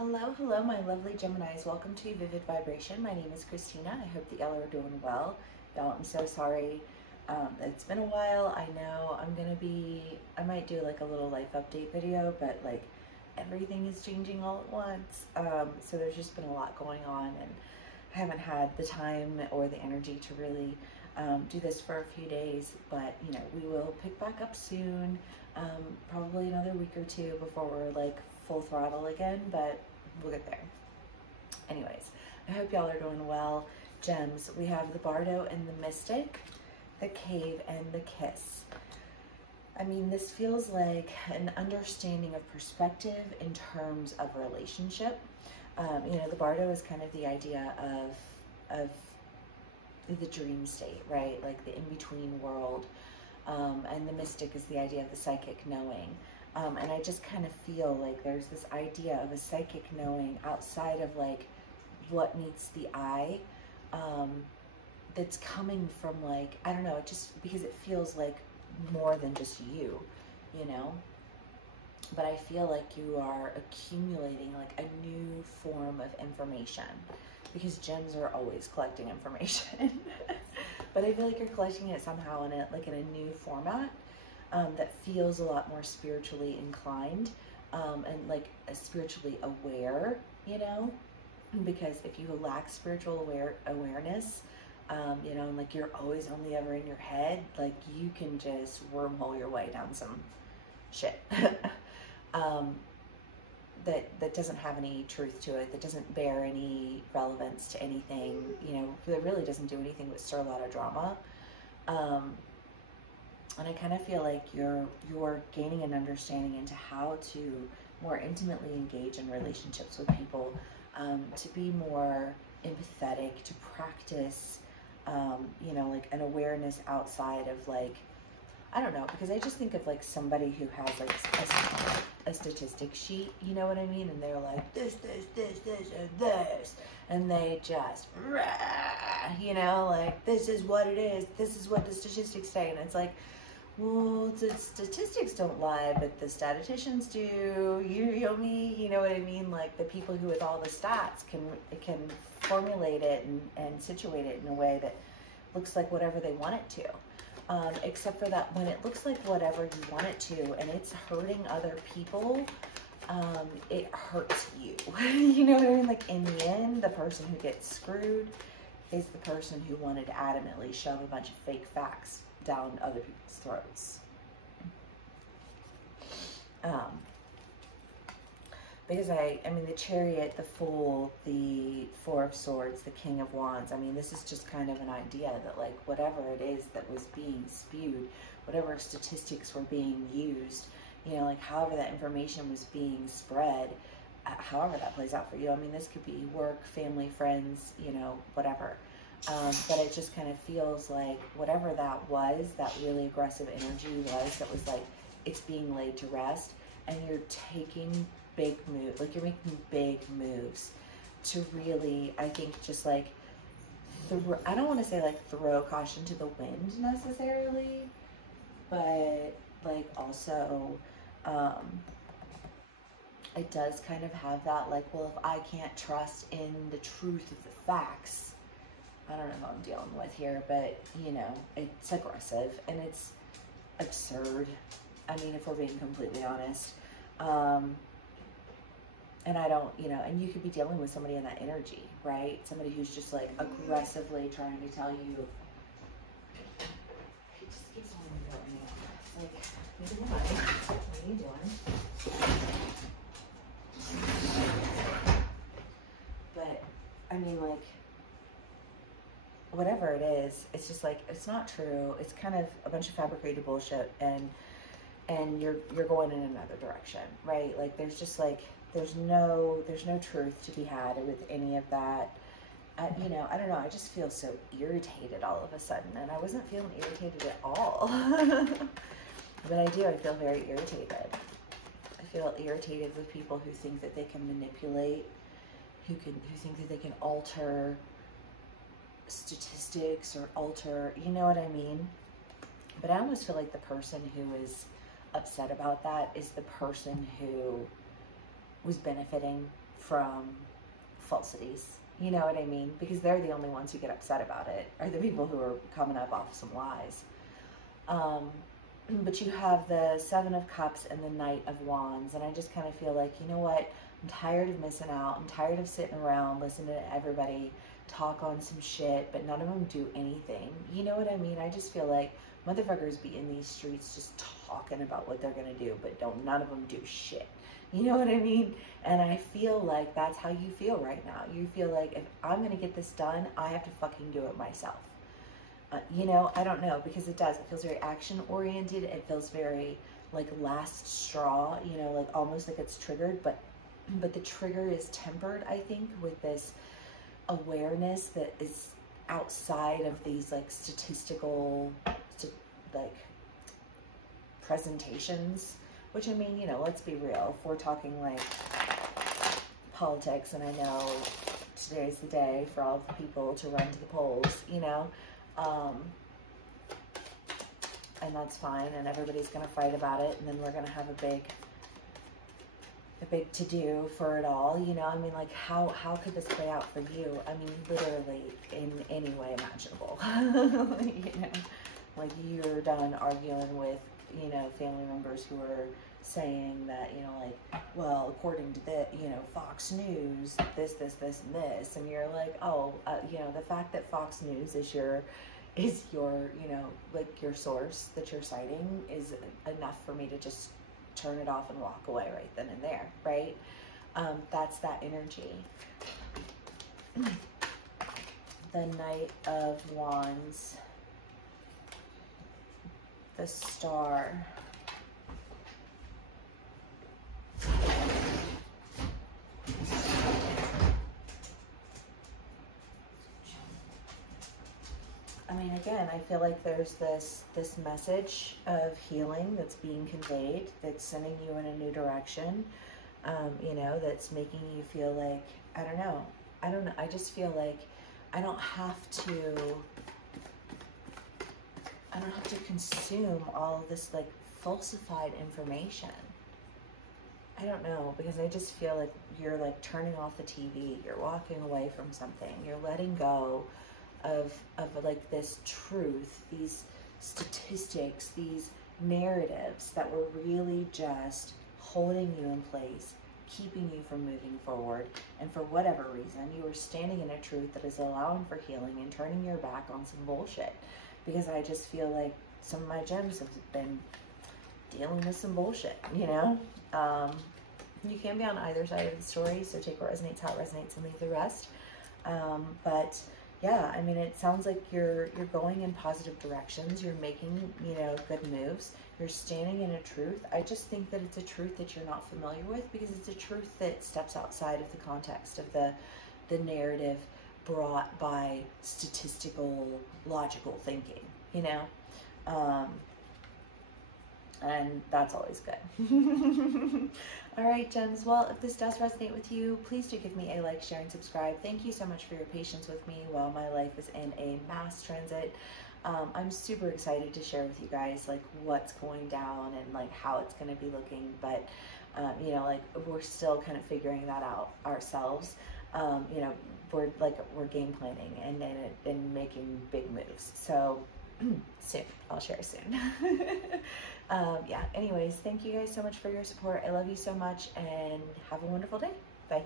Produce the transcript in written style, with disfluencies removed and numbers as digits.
Hello, hello, my lovely Geminis. Welcome to Vivid Vibration. My name is Christina. I hope that y'all are doing well. Y'all, I'm so sorry. It's been a while. I know I might do like a little life update video, but like everything is changing all at once. So there's just been a lot going on, and I haven't had the time or the energy to really do this for a few days, but you know, we will pick back up soon. Probably another week or two before we're like full throttle again, but we'll get there. Anyways, I hope y'all are doing well. Gems, we have the Bardo and the Mystic, the Cave and the Kiss. I mean, this feels like an understanding of perspective in terms of relationship. You know, the Bardo is kind of the idea of the dream state, right? Like the in-between world. And the Mystic is the idea of the psychic knowing. And I just kind of feel like there's this idea of a psychic knowing outside of like what meets the eye, that's coming from like, I don't know, just because it feels like more than just you know? But I feel like you are accumulating like a new form of information, because gems are always collecting information. But I feel like you're collecting it somehow in a new format that feels a lot more spiritually inclined, and like spiritually aware, you know? Because if you lack spiritual awareness, you know, and like you're always only ever in your head, like you can just wormhole your way down some shit. That doesn't have any truth to it, that doesn't bear any relevance to anything, you know, that really doesn't do anything but stir a lot of drama. And I kind of feel like you're gaining an understanding into how to more intimately engage in relationships with people, to be more empathetic, to practice, you know, like an awareness outside of like, I don't know, because I just think of like somebody who has like a statistic sheet, you know what I mean? And they're like, this, and this. And they just, you know, like, this is what it is. This is what the statistics say. And it's like, well, the statistics don't lie, but the statisticians do. You know me, you know what I mean? Like the people who with all the stats can formulate it and situate it in a way that looks like whatever they want it to. Except for that when it looks like whatever you want it to and it's hurting other people, it hurts you. You know what I mean? Like in the end, the person who gets screwed is the person who wanted to adamantly shove a bunch of fake facts down other people's throats. Because I mean, the Chariot, the Fool, the Four of Swords, the King of Wands, I mean, this is just kind of an idea that like whatever it is that was being spewed, whatever statistics were being used, you know, like however that information was being spread, however that plays out for you. I mean, this could be work, family, friends, you know, whatever. But it just kind of feels like whatever that was, that really aggressive energy that was like, it's being laid to rest, and you're taking big moves, like you're making big moves to really, I think, just like, I don't want to say like throw caution to the wind necessarily, but like also, it does kind of have that like, well, if I can't trust in the truth of the facts, I don't know who I'm dealing with here, but you know, it's aggressive and it's absurd. I mean, if we're being completely honest. And I don't, you know, and you could be dealing with somebody in that energy, right? Somebody who's just like aggressively trying to tell you. It just keeps on going on. It's like, what are you doing? But I mean, like, whatever it is, it's just like, it's not true. It's kind of a bunch of fabricated bullshit, and you're going in another direction, right? Like there's just like, there's no truth to be had with any of that. You know, I don't know, I just feel so irritated all of a sudden, and I wasn't feeling irritated at all. But I feel very irritated. I feel irritated with people who think that they can manipulate, who think that they can alter statistics or alter, you know what I mean? But I almost feel like the person who is upset about that is the person who was benefiting from falsities. You know what I mean? Because they're the only ones who get upset about it, are the people who are coming up off some lies. But you have the Seven of Cups and the Knight of Wands, and I just kind of feel like, you know what? I'm tired of missing out. I'm tired of sitting around listening to everybody talk on some shit, but none of them do anything. You know what I mean? I just feel like motherfuckers be in these streets just talking about what they're gonna do, but none of them do shit. You know what I mean? And I feel like that's how you feel right now. You feel like, if I'm gonna get this done, I have to fucking do it myself. You know, I don't know, because it does. It feels very action oriented. It feels very like last straw, you know, like almost like it's triggered, but the trigger is tempered, I think, with this awareness that is outside of these like statistical like presentations, which, I mean, you know, let's be real. If we're talking like politics, and I know today's the day for all of the people to run to the polls, you know, and that's fine, and everybody's going to fight about it, and then we're going to have a big to-do for it all, you know. I mean, like, how could this play out for you? I mean, literally in any way imaginable. You know, like, you're done arguing with, you know, family members who are saying that, you know, like, well, according to the, you know, Fox News, this, and this, and you're like, oh, you know, the fact that Fox News is your, you know, like, your source that you're citing is enough for me to just turn it off and walk away right then and there, right? That's that energy. The Knight of Wands, the Star, I mean, again, I feel like there's this message of healing that's being conveyed, that's sending you in a new direction, you know, that's making you feel like, I don't know, I just feel like I don't have to consume all of this, like, falsified information. I don't know, because I just feel like you're, like, turning off the TV, you're walking away from something, you're letting go of like this truth, these statistics, these narratives that were really just holding you in place, keeping you from moving forward. And for whatever reason, you were standing in a truth that is allowing for healing and turning your back on some bullshit. Because I just feel like some of my gems have been dealing with some bullshit, you know? You can be on either side of the story, so take what resonates, how it resonates, and leave the rest. But yeah, I mean, it sounds like you're going in positive directions. You're making, you know, good moves. You're standing in a truth. I just think that it's a truth that you're not familiar with, because it's a truth that steps outside of the context of the narrative brought by statistical, logical thinking, you know? And that's always good. All right, gems. Well, if this does resonate with you, please do give me a like, share, and subscribe. Thank you so much for your patience with me while my life is in a mass transit. I'm super excited to share with you guys, like, what's going down and, like, how it's going to be looking. But, you know, like, we're still kind of figuring that out ourselves. You know, we're game planning and making big moves. So soon, I'll share soon. Yeah, anyways, thank you guys so much for your support. I love you so much, and have a wonderful day. Bye.